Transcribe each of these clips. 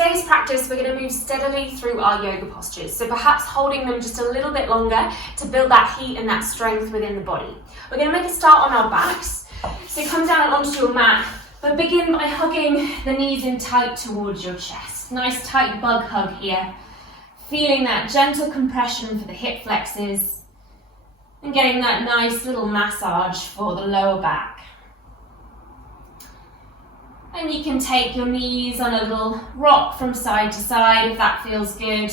today's practice, we're going to move steadily through our yoga postures, so perhaps holding them just a little bit longer to build that heat and that strength within the body. We're going to make a start on our backs, so come down onto your mat, but begin by hugging the knees in tight towards your chest. Nice tight bug hug here, feeling that gentle compression for the hip flexors and getting that nice little massage for the lower back. And you can take your knees on a little rock from side to side if that feels good.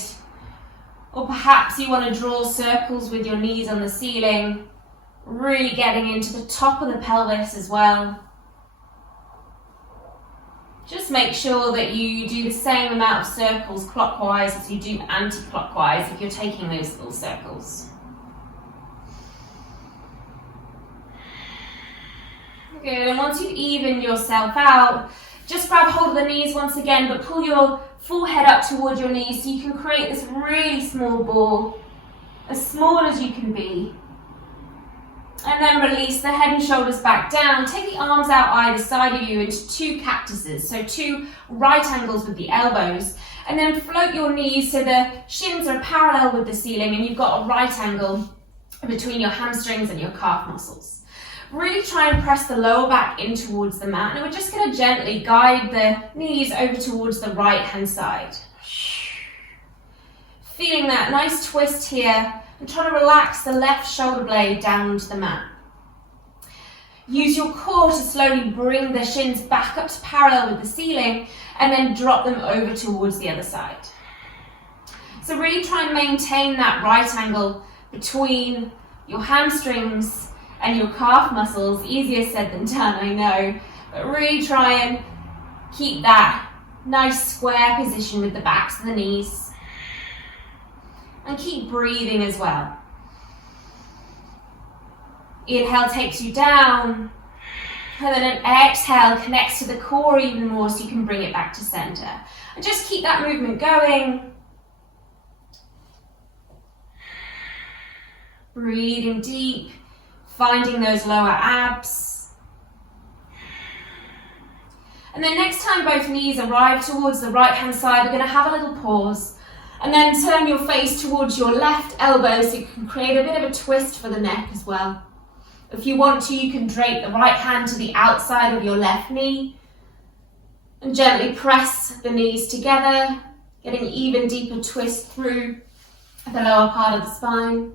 Or perhaps you want to draw circles with your knees on the ceiling, really getting into the top of the pelvis as well. Just make sure that you do the same amount of circles clockwise as you do anti-clockwise if you're taking those little circles. Good, and once you've evened yourself out, just grab hold of the knees once again, but pull your forehead up towards your knees so you can create this really small ball, as small as you can be. And then release the head and shoulders back down. Take the arms out either side of you into two cactuses, so two right angles with the elbows. And then float your knees so the shins are parallel with the ceiling and you've got a right angle between your hamstrings and your calf muscles. Really try and press the lower back in towards the mat, and we're just going to gently guide the knees over towards the right hand side. Feeling that nice twist here, and try to relax the left shoulder blade down to the mat. Use your core to slowly bring the shins back up to parallel with the ceiling, and then drop them over towards the other side. So really try and maintain that right angle between your hamstrings and your calf muscles. Easier said than done, I know, but really try and keep that nice square position with the backs of the knees. And keep breathing as well. Inhale takes you down, and then an exhale connects to the core even more so you can bring it back to center. And just keep that movement going. Breathing deep. Finding those lower abs. And then next time both knees arrive towards the right hand side, we're going to have a little pause. And then turn your face towards your left elbow so you can create a bit of a twist for the neck as well. If you want to, you can drape the right hand to the outside of your left knee. And gently press the knees together, getting an even deeper twist through the lower part of the spine.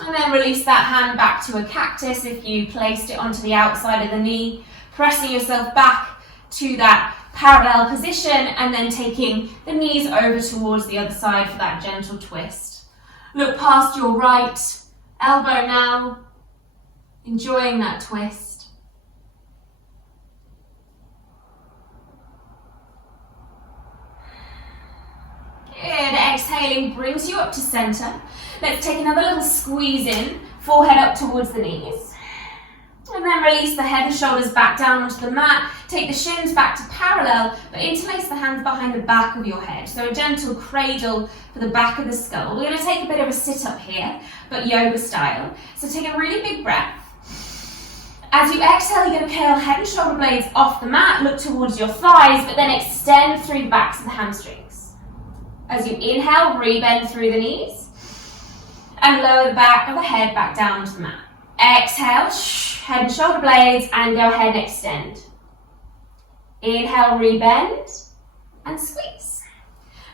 And then release that hand back to a cactus if you placed it onto the outside of the knee, pressing yourself back to that parallel position and then taking the knees over towards the other side for that gentle twist. Look past your right elbow now, enjoying that twist. Good, exhaling brings you up to center. Let's take another little squeeze in, forehead up towards the knees. And then release the head and shoulders back down onto the mat. Take the shins back to parallel, but interlace the hands behind the back of your head. So a gentle cradle for the back of the skull. We're going to take a bit of a sit-up here, but yoga style. So take a really big breath. As you exhale, you're going to curl head and shoulder blades off the mat, look towards your thighs, but then extend through the backs of the hamstrings. As you inhale, rebend through the knees. And lower the back of the head back down to the mat. Exhale, head and shoulder blades, and go ahead and extend. Inhale, rebend, and squeeze.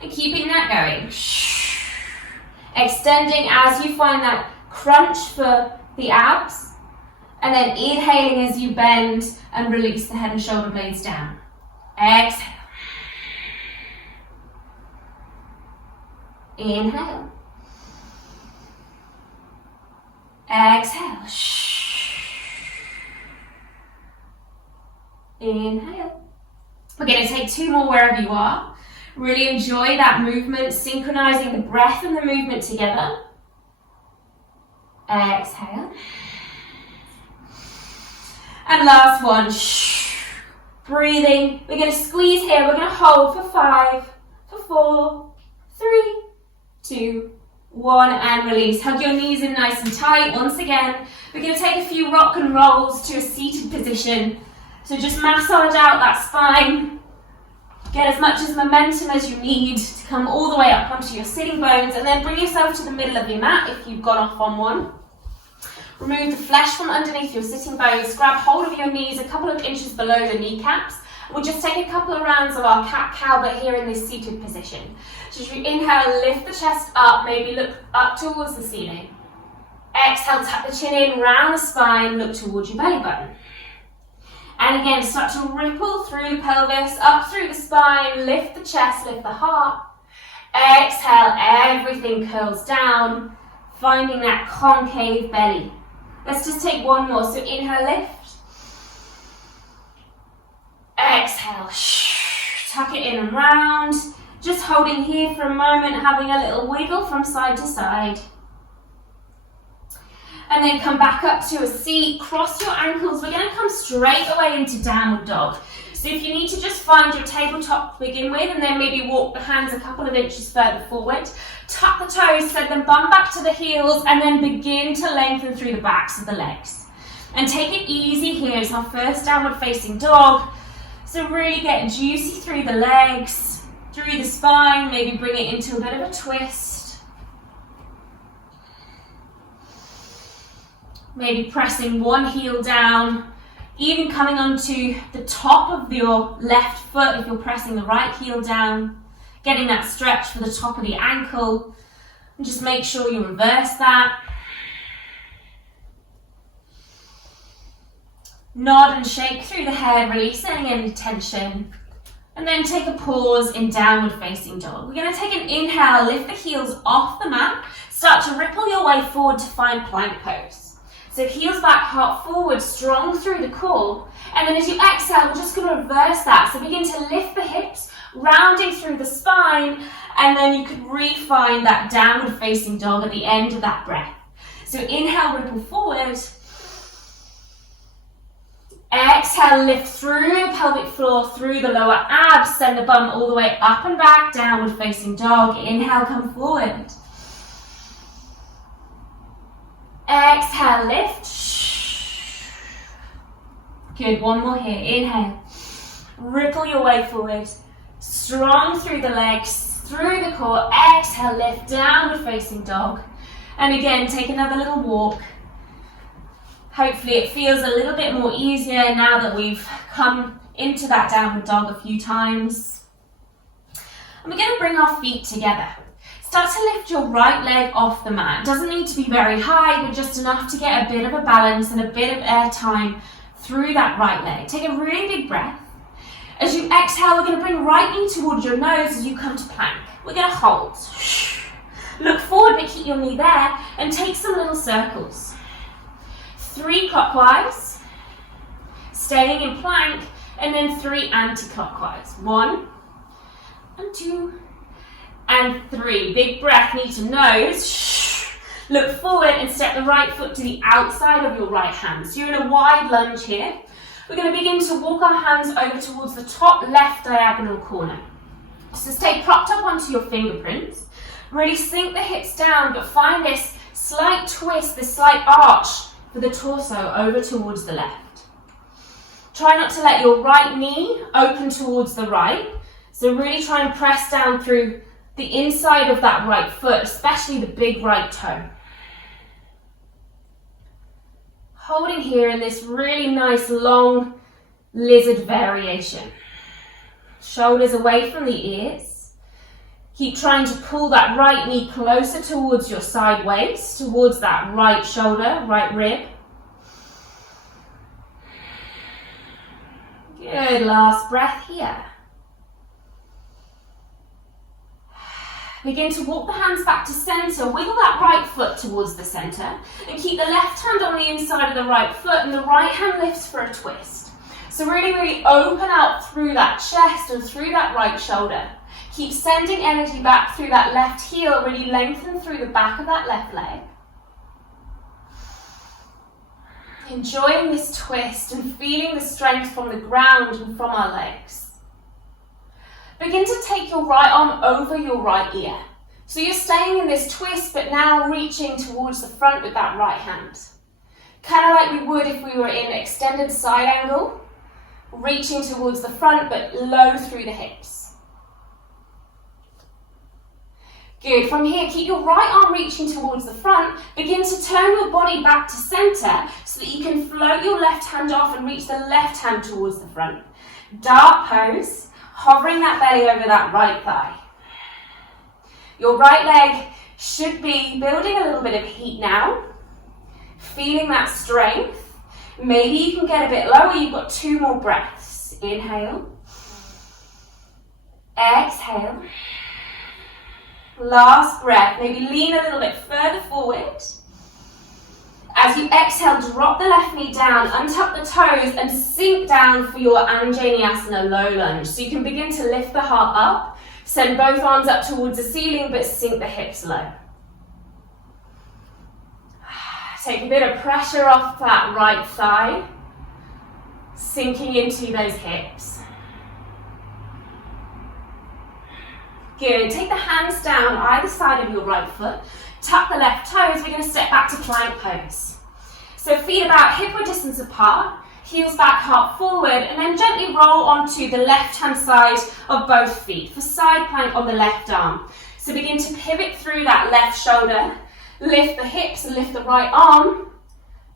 And keeping that going. Extending as you find that crunch for the abs. And then inhaling as you bend and release the head and shoulder blades down. Exhale. Inhale. Exhale. Inhale. We're going to take two more wherever you are. Really enjoy that movement, synchronizing the breath and the movement together. Exhale. And last one. Breathing. We're going to squeeze here. We're going to hold for 5, for 4, 3, 2, 1, and release. Hug your knees in nice and tight. Once again, we're going to take a few rock and rolls to a seated position. So just massage out that spine. Get as much as momentum as you need to come all the way up onto your sitting bones, and then bring yourself to the middle of your mat if you've gone off on one. Remove the flesh from underneath your sitting bones. Grab hold of your knees a couple of inches below the kneecaps. We'll just take a couple of rounds of our cat-cow, but here in this seated position. So as you inhale, lift the chest up, maybe look up towards the ceiling. Exhale, tuck the chin in, round the spine, look towards your belly button. And again, start to ripple through the pelvis, up through the spine, lift the chest, lift the heart. Exhale, everything curls down, finding that concave belly. Let's just take one more. So inhale, lift. Exhale, tuck it in and round. Just holding here for a moment, having a little wiggle from side to side. And then come back up to a seat, cross your ankles. We're going to come straight away into downward dog. So if you need to just find your tabletop to begin with, and then maybe walk the hands a couple of inches further forward. Tuck the toes, send them bum back to the heels, and then begin to lengthen through the backs of the legs. And take it easy here. It's our first downward facing dog. So really get juicy through the legs, through the spine, maybe bring it into a bit of a twist. Maybe pressing one heel down, even coming onto the top of your left foot if you're pressing the right heel down, getting that stretch for the top of the ankle, and just make sure you reverse that. Nod and shake through the head, releasing any tension. And then take a pause in downward facing dog. We're going to take an inhale, lift the heels off the mat, start to ripple your way forward to find plank pose. So heels back, heart forward, strong through the core. And then as you exhale, we're just going to reverse that. So begin to lift the hips, rounding through the spine, and then you can refine that downward facing dog at the end of that breath. So inhale, ripple forward. Exhale, lift through the pelvic floor, through the lower abs, send the bum all the way up and back, downward facing dog. Inhale, come forward. Exhale, lift. Good, one more here. Inhale. Ripple your way forward. Strong through the legs, through the core. Exhale, lift, downward facing dog. And again, take another little walk. Hopefully it feels a little bit more easier now that we've come into that downward dog a few times. And we're going to bring our feet together. Start to lift your right leg off the mat. It doesn't need to be very high, but just enough to get a bit of a balance and a bit of air time through that right leg. Take a really big breath. As you exhale, we're going to bring right knee towards your nose as you come to plank. We're going to hold. Look forward, but keep your knee there, and take some little circles. 3 clockwise, staying in plank, and then 3 anti-clockwise. 1 and 2 and 3. Big breath, knee to nose. Look forward and step the right foot to the outside of your right hand. So you're in a wide lunge here. We're going to begin to walk our hands over towards the top left diagonal corner. So stay propped up onto your fingerprints. Really sink the hips down, but find this slight twist, this slight arch for the torso over towards the left. Try not to let your right knee open towards the right. So really try and press down through the inside of that right foot, especially the big right toe. Holding here in this really nice long lizard variation. Shoulders away from the ears. Keep trying to pull that right knee closer towards your side waist, towards that right shoulder, right rib. Good, last breath here. Begin to walk the hands back to center, wiggle that right foot towards the center, and keep the left hand on the inside of the right foot, and the right hand lifts for a twist. So really open out through that chest and through that right shoulder. Keep sending energy back through that left heel, really lengthen through the back of that left leg. Enjoying this twist and feeling the strength from the ground and from our legs. Begin to take your right arm over your right ear. So you're staying in this twist, but now reaching towards the front with that right hand. Kind of like we would if we were in extended side angle. reaching towards the front but low through the hips. Good. From here, keep your right arm reaching towards the front. Begin to turn your body back to center so that you can float your left hand off and reach the left hand towards the front. Dart pose, hovering that belly over that right thigh. Your right leg should be building a little bit of heat now. Feeling that strength. Maybe you can get a bit lower. You've got 2 more breaths. Inhale. Exhale. Last breath. Maybe lean a little bit further forward. As you exhale, drop the left knee down, untuck the toes and sink down for your Anjaneyasana low lunge. So you can begin to lift the heart up, send both arms up towards the ceiling but sink the hips low. Take a bit of pressure off that right thigh, sinking into those hips. Good. Take the hands down either side of your right foot. Tuck the left toes. We're going to step back to plank pose. So feet about hip-width distance apart, heels back, heart forward, and then gently roll onto the left-hand side of both feet for side plank on the left arm. So begin to pivot through that left shoulder. Lift the hips and lift the right arm.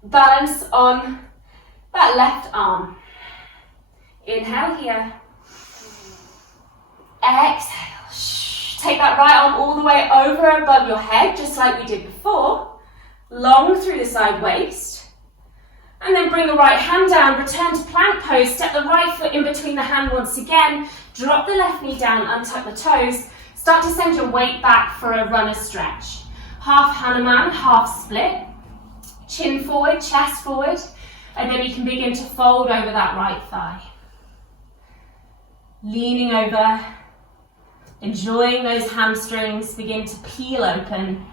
Balance on that left arm. Inhale here. Exhale. Take that right arm all the way over above your head, just like we did before. Long through the side waist. And then bring the right hand down, return to plank pose. Step the right foot in between the hand once again. Drop the left knee down, untuck the toes. Start to send your weight back for a runner stretch. Half Hanuman, half split. Chin forward, chest forward. And then you can begin to fold over that right thigh. Leaning over. Enjoying those hamstrings begin to peel open.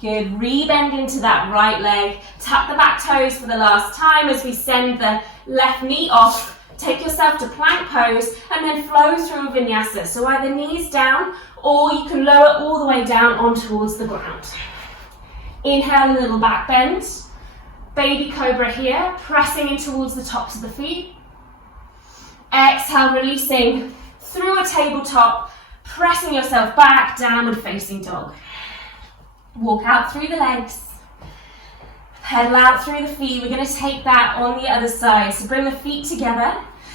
Good. Rebend into that right leg. Tuck the back toes for the last time as we send the left knee off. Take yourself to plank pose and then flow through a vinyasa. So either knees down or you can lower all the way down on towards the ground. Inhale, a little back bend. Baby cobra here, pressing in towards the tops of the feet. Exhale, releasing through a tabletop, pressing yourself back, downward facing dog. Walk out through the legs. Pedal out through the feet. We're going to take that on the other side. So bring the feet together.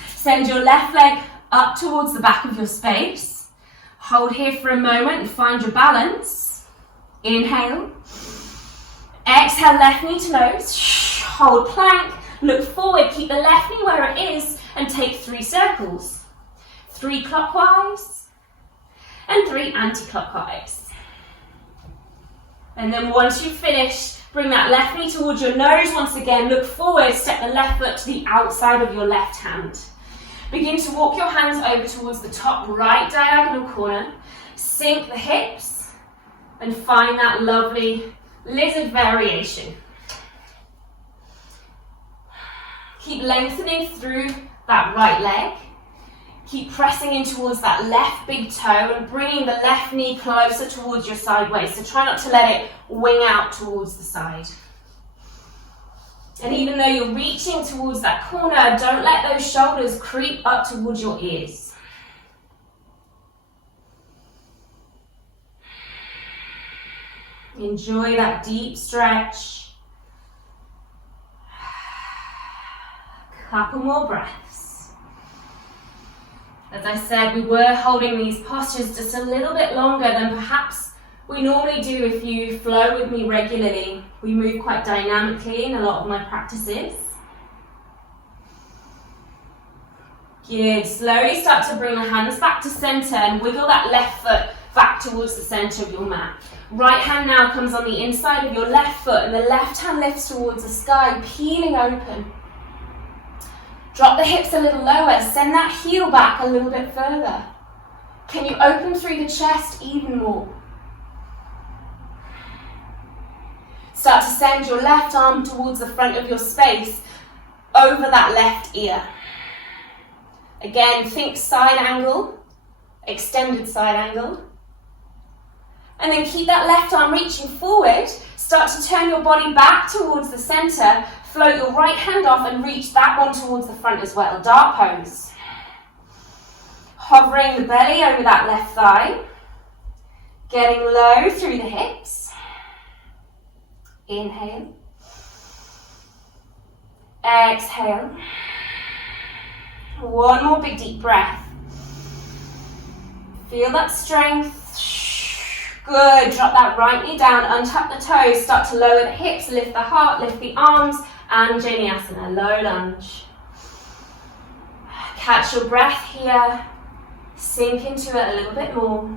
Send your left leg up towards the back of your space. Hold here for a moment and find your balance. Inhale. Exhale, left knee to nose. Hold plank. Look forward. Keep the left knee where it is and take 3 circles. 3 clockwise and 3 anti-clockwise. And then once you've finished, bring that left knee towards your nose once again. Look forward. Step the left foot to the outside of your left hand. Begin to walk your hands over towards the top right diagonal corner. Sink the hips and find that lovely lizard variation. Keep lengthening through that right leg. Keep pressing in towards that left big toe and bringing the left knee closer towards your side waist. So try not to let it wing out towards the side. And even though you're reaching towards that corner, don't let those shoulders creep up towards your ears. Enjoy that deep stretch. Couple more breaths. As I said, we were holding these postures just a little bit longer than perhaps we normally do if you flow with me regularly. We move quite dynamically in a lot of my practices. Good. Slowly start to bring the hands back to center and wiggle that left foot back towards the center of your mat. Right hand now comes on the inside of your left foot and the left hand lifts towards the sky, peeling open. Drop the hips a little lower, send that heel back a little bit further. Can you open through the chest even more? Start to send your left arm towards the front of your space, over that left ear. Again, think side angle, extended side angle. And then keep that left arm reaching forward. Start to turn your body back towards the center. Float your right hand off and reach that one towards the front as well. Dart pose. Hovering the belly over that left thigh. Getting low through the hips. Inhale. Exhale. One more big deep breath. Feel that strength. Good. Drop that right knee down, untap the toes, start to lower the hips, lift the heart, lift the arms, and Vinyasa, low lunge. Catch your breath here. Sink into it a little bit more.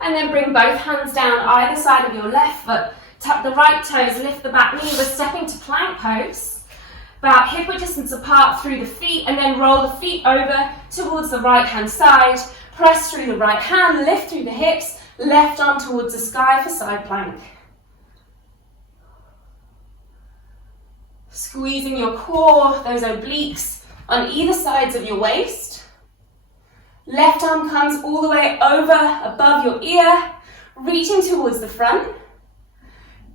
And then bring both hands down either side of your left foot. Tap the right toes, lift the back knee. We're stepping to plank pose. About hip width distance apart through the feet, and then roll the feet over towards the right hand side. Press through the right hand, lift through the hips, left arm towards the sky for side plank. Squeezing your core, those obliques on either sides of your waist. Left arm comes all the way over, above your ear, reaching towards the front.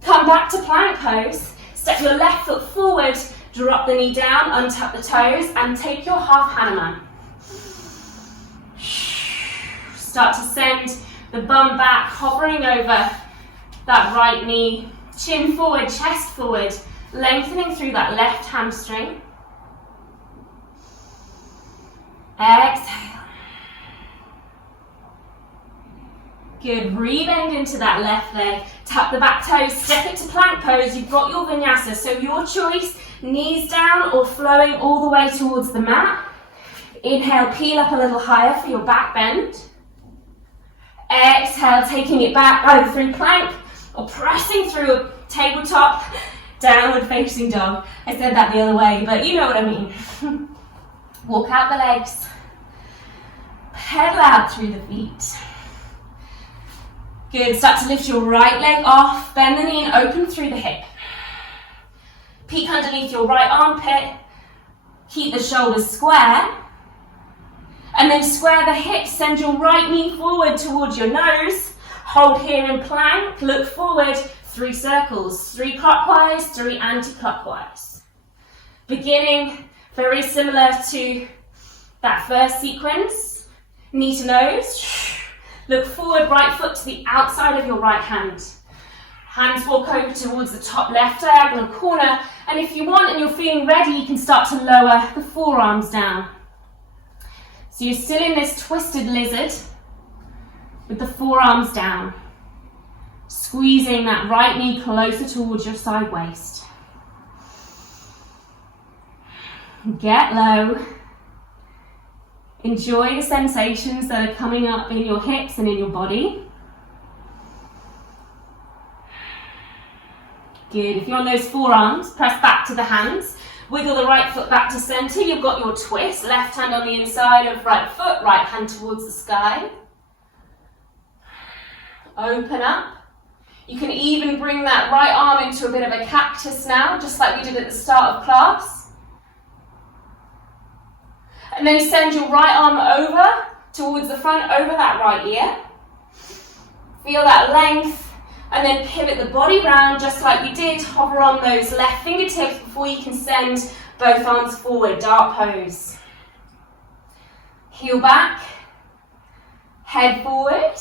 Come back to plank pose. Step your left foot forward, drop the knee down, untap the toes, and take your half Hanuman. Start to send the bum back, hovering over that right knee. Chin forward, chest forward, lengthening through that left hamstring. Exhale. Good, rebend into that left leg. Tap the back toes, step it to plank pose. You've got your vinyasa, so your choice, knees down or flowing all the way towards the mat. Inhale, peel up a little higher for your back bend. Exhale, taking it back either through plank or pressing through a tabletop, downward facing dog. I said that the other way, but you know what I mean. Walk out the legs. Pedal out through the feet. Good, start to lift your right leg off, bend the knee and open through the hip. Peek underneath your right armpit, keep the shoulders square, and then square the hips, send your right knee forward towards your nose, hold here in plank, look forward, 3 circles, 3 clockwise, 3 anti-clockwise. Beginning very similar to that first sequence, knee to nose. Look forward, right foot to the outside of your right hand. Hands walk over towards the top left diagonal corner. And if you want and you're feeling ready, you can start to lower the forearms down. So you're still in this twisted lizard with the forearms down. Squeezing that right knee closer towards your side waist. Get low. Enjoy the sensations that are coming up in your hips and in your body. Good. If you're on those forearms, press back to the hands. Wiggle the right foot back to center. You've got your twist. Left hand on the inside of right foot, right hand towards the sky. Open up. You can even bring that right arm into a bit of a cactus now, just like we did at the start of class. And then send your right arm over towards the front, over that right ear. Feel that length, and then pivot the body round just like we did. Hover on those left fingertips before you can send both arms forward, dart pose. Heel back, head forward.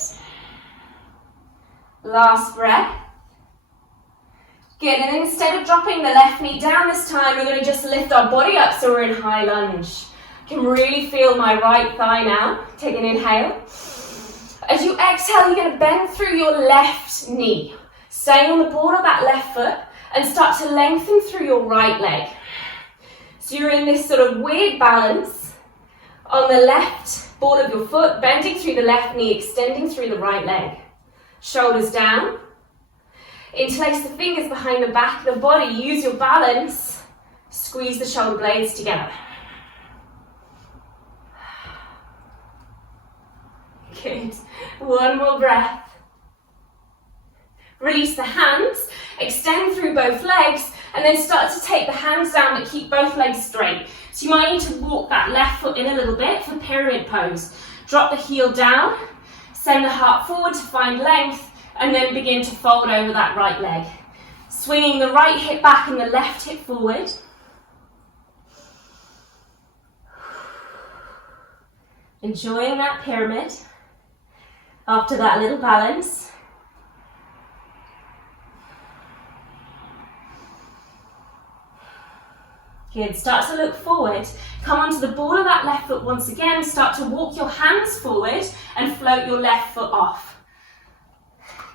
Last breath. Good, and then instead of dropping the left knee down this time, we're going to just lift our body up so we're in high lunge. Can really feel my right thigh now. Take an inhale. As you exhale, you're going to bend through your left knee, staying on the border of that left foot, and start to lengthen through your right leg. So you're in this sort of weird balance on the left border of your foot, bending through the left knee, extending through the right leg. Shoulders down. Interlace the fingers behind the back of the body. Use your balance. Squeeze the shoulder blades together. Good. One more breath. Release the hands, extend through both legs, and then start to take the hands down but keep both legs straight. So you might need to walk that left foot in a little bit for pyramid pose. Drop the heel down, Send the heart forward to find length, and then begin to fold over that right leg. Swinging the right hip back and the left hip forward. Enjoying that pyramid after that little balance. Good, start to look forward. Come onto the ball of that left foot once again. Start to walk your hands forward and float your left foot off.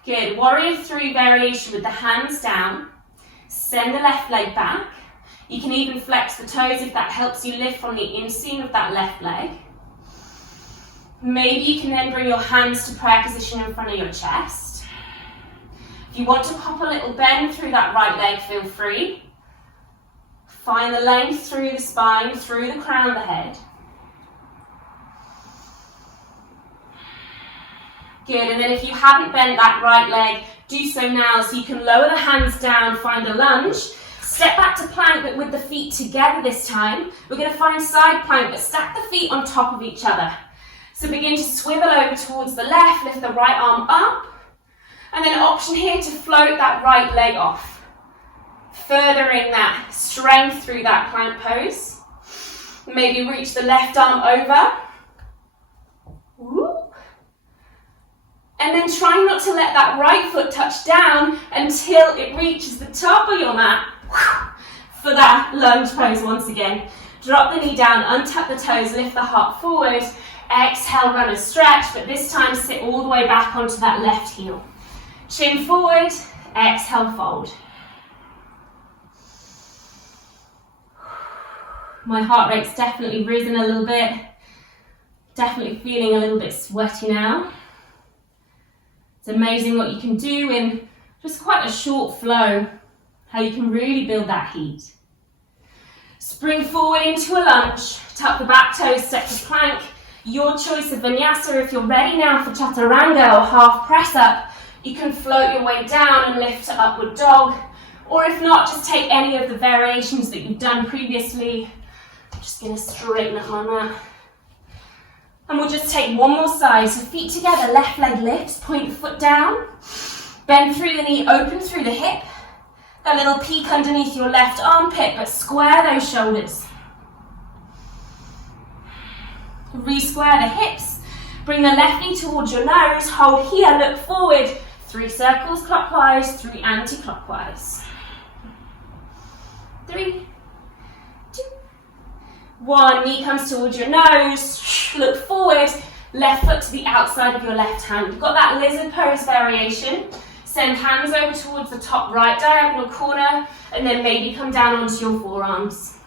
Good, warrior three variation with the hands down. Send the left leg back. You can even flex the toes if that helps you lift from the inseam of that left leg. Maybe you can then bring your hands to prayer position in front of your chest. If you want to pop a little bend through that right leg, feel free. Find the length through the spine, through the crown of the head. Good, and then if you haven't bent that right leg, do so now so you can lower the hands down, find a lunge. Step back to plank, but with the feet together this time. We're going to find side plank, but stack the feet on top of each other. So begin to swivel over towards the left, lift the right arm up, and then option here to float that right leg off. Furthering that strength through that plank pose. Maybe reach the left arm over. Woo. And then try not to let that right foot touch down until it reaches the top of your mat. For that lunge pose once again. Drop the knee down, untap the toes, lift the heart forward. Exhale, run a stretch, but this time sit all the way back onto that left heel. Chin forward, exhale, fold. My heart rate's definitely risen a little bit. Definitely feeling a little bit sweaty now. It's amazing what you can do in just quite a short flow, how you can really build that heat. Spring forward into a lunge, tuck the back toes, step to plank. Your choice of vinyasa. If you're ready now for chaturanga or half press up, you can float your way down and lift to upward dog. Or if not, just take any of the variations that you've done previously. I'm just going to straighten up my mat. And we'll just take one more side. So feet together, left leg lifts, point the foot down. Bend through the knee, open through the hip. That little peak underneath your left armpit, but square those shoulders. Re-square the hips. Bring the left knee towards your nose. Hold here, look forward. 3 circles clockwise, 3 anti-clockwise. 3, 2, 1. Knee comes towards your nose. Look forward. Left foot to the outside of your left hand. You've got that lizard pose variation. Send hands over towards the top right diagonal corner, and then maybe come down onto your forearms.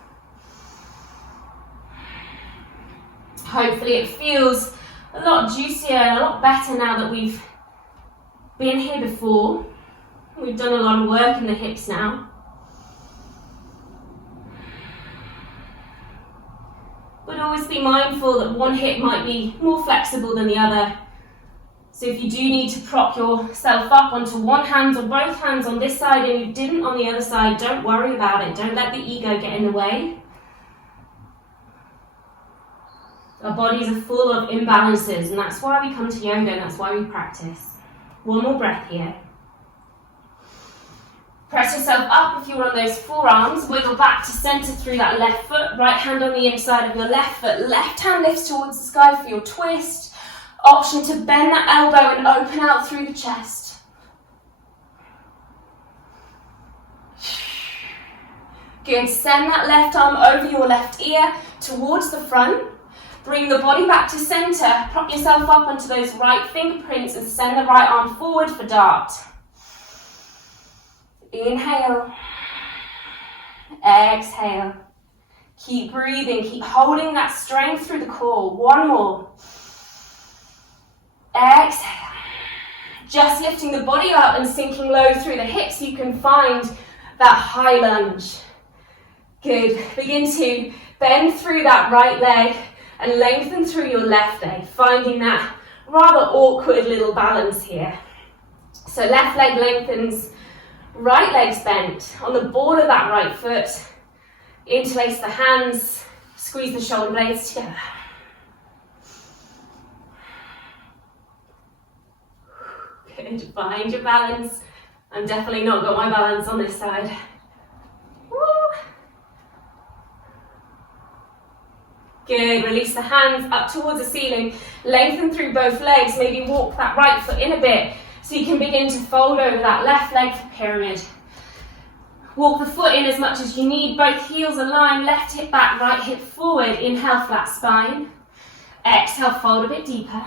Hopefully it feels a lot juicier and a lot better now that we've been here before. We've done a lot of work in the hips now. But always be mindful that one hip might be more flexible than the other. So if you do need to prop yourself up onto one hand or both hands on this side and you didn't on the other side, don't worry about it. Don't let the ego get in the way. Our bodies are full of imbalances, and that's why we come to yoga and that's why we practice. One more breath here. Press yourself up if you're on those forearms. Wiggle back to center through that left foot. Right hand on the inside of your left foot. Left hand lifts towards the sky for your twist. Option to bend that elbow and open out through the chest. Good. Send that left arm over your left ear towards the front. Bring the body back to center. Prop yourself up onto those right fingerprints and send the right arm forward for dart. Inhale. Exhale. Keep breathing. Keep holding that strength through the core. One more. Exhale. Just lifting the body up and sinking low through the hips, you can find that high lunge. Good. Begin to bend through that right leg and lengthen through your left leg, finding that rather awkward little balance here. So left leg lengthens, right leg's bent. On the ball of that right foot, interlace the hands, squeeze the shoulder blades together. Good, find your balance. I'm definitely not got my balance on this side. Woo. Good, release the hands up towards the ceiling. Lengthen through both legs, maybe walk that right foot in a bit so you can begin to fold over that left leg for pyramid. Walk the foot in as much as you need, both heels aligned, left hip back, right hip forward. Inhale, flat spine. Exhale, fold a bit deeper.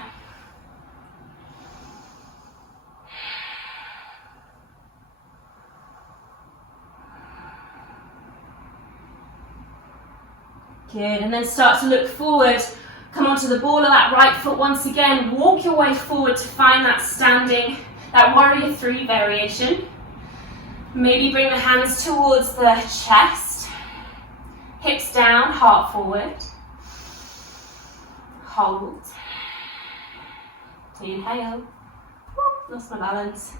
Good, and then start to look forward. Come onto the ball of that right foot once again. Walk your way forward to find that standing, that warrior three variation. Maybe bring the hands towards the chest. Hips down, heart forward. Hold. Inhale. Lost my balance.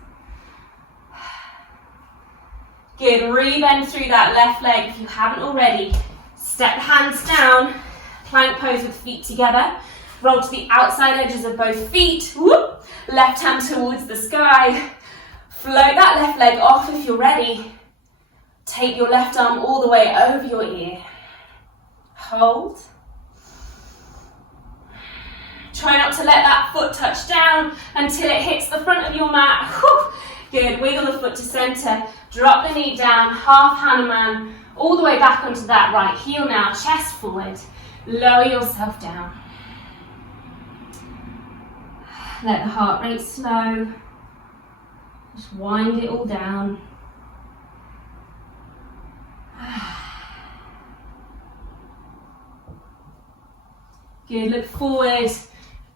Good, re-bend through that left leg if you haven't already. Step the hands down, plank pose with feet together. Roll to the outside edges of both feet. Whoop. Left hand towards the sky. Float that left leg off if you're ready. Take your left arm all the way over your ear. Hold. Try not to let that foot touch down until it hits the front of your mat. Whew. Good, wiggle the foot to center. Drop the knee down, half Hanuman, all the way back onto that right heel now, chest forward. Lower yourself down. Let the heart rate slow. Just wind it all down. Good, look forward.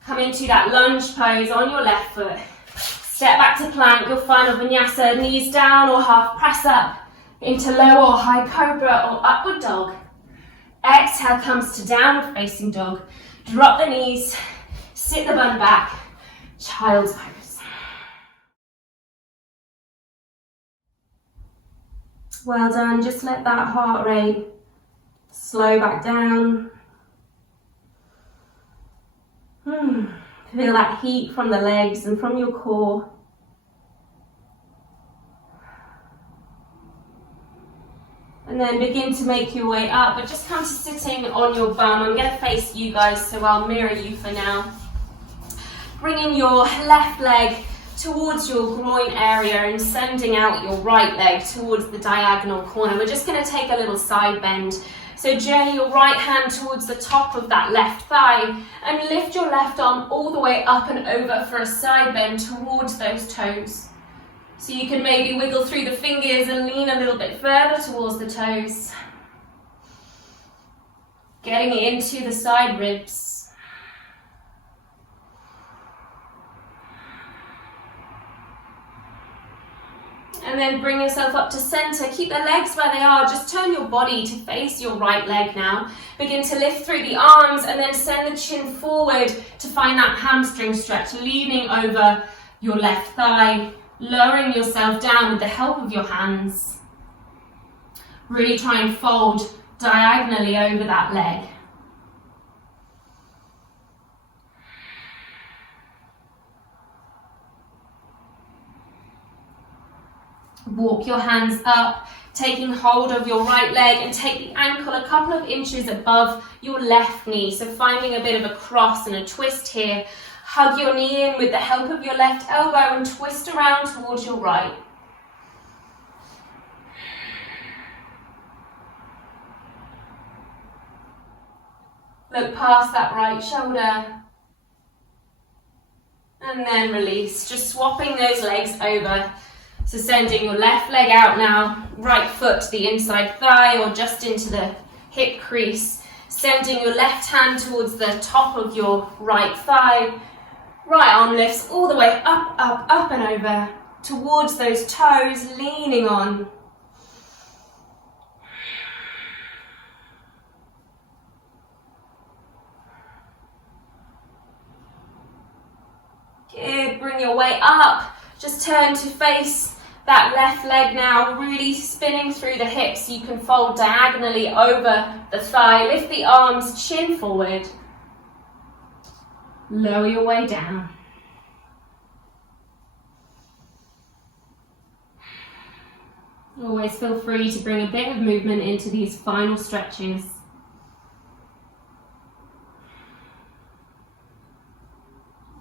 Come into that lunge pose on your left foot. Step back to plank, your final vinyasa, knees down or half press up into low or high cobra or upward dog. Exhale comes to downward facing dog. Drop the knees, sit the bum back, child's pose. Well done, just let that heart rate slow back down. Feel that heat from the legs and from your core. And then begin to make your way up, but just come to sitting on your bum. I'm going to face you guys, so I'll mirror you for now. Bringing your left leg towards your groin area and sending out your right leg towards the diagonal corner. We're just going to take a little side bend. So journey your right hand towards the top of that left thigh and lift your left arm all the way up and over for a side bend towards those toes. So you can maybe wiggle through the fingers and lean a little bit further towards the toes. Getting into the side ribs. And then bring yourself up to center. Keep the legs where they are. Just turn your body to face your right leg now. Begin to lift through the arms and then send the chin forward to find that hamstring stretch, leaning over your left thigh, lowering yourself down with the help of your hands. Really try and fold diagonally over that leg. Walk your hands up, taking hold of your right leg and take the ankle a couple of inches above your left knee. So finding a bit of a cross and a twist here. Hug your knee in with the help of your left elbow and twist around towards your right. Look past that right shoulder. And then release, just swapping those legs over. So sending your left leg out now, right foot to the inside thigh or just into the hip crease. Sending your left hand towards the top of your right thigh. Right arm lifts all the way up, up, up and over towards those toes, leaning on. Good, bring your way up. Just turn to face that left leg now, really spinning through the hips. You can fold diagonally over the thigh. Lift the arms, chin forward. Lower your way down. Always feel free to bring a bit of movement into these final stretches.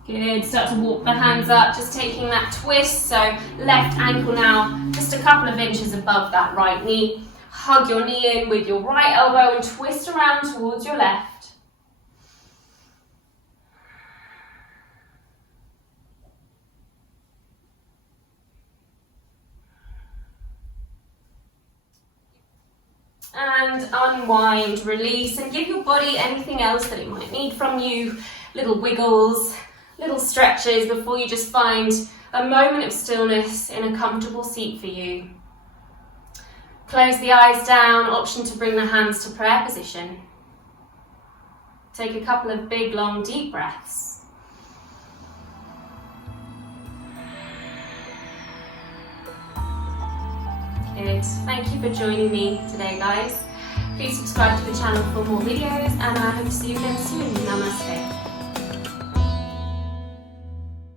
Good, start to walk the hands up, just taking that twist, so left ankle now just a couple of inches above that right knee. Hug your knee in with your right elbow and twist around towards your left. And unwind, release, and give your body anything else that it might need from you. Little wiggles, little stretches before you just find a moment of stillness in a comfortable seat for you. Close the eyes down, option to bring the hands to prayer position. Take a couple of big, long, deep breaths. Good. Thank you for joining me today, guys. Please subscribe to the channel for more videos, and I hope to see you again soon. Namaste.